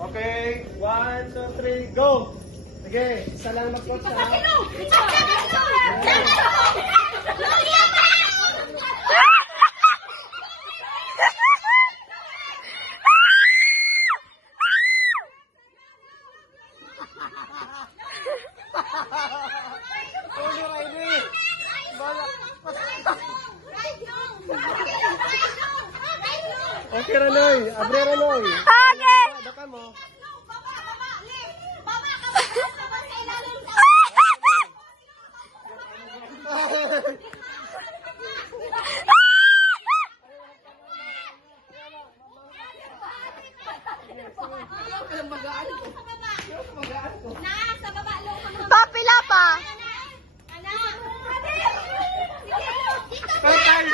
Okay, 1, 2, 3, go! Sige, isa lang mag-coach ha. Okay, Ranoy. Abre, Ranoy. Okay. Baka mo. Papila pa. Patay.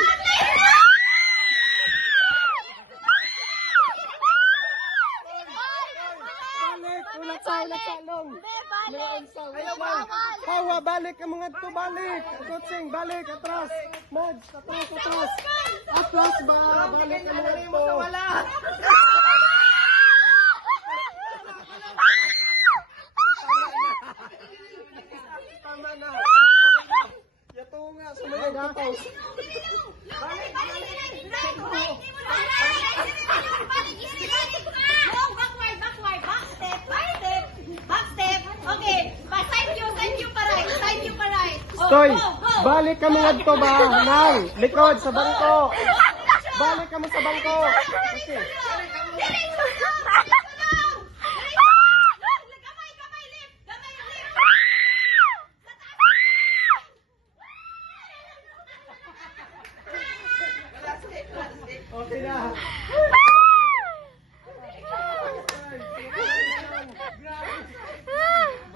Balik. Ulat sa long. Hawa, balik ang mga to, balik. Coaching, balik. Atras. Mads, atras, atras. Atras ba? Balik ang mga to. Tama na. Yato nga, sumunod na to. Stoy, balik ka mga to ba? Nang, likod sa bangko. Balik ka mo sa bangko. Okay. Okay na.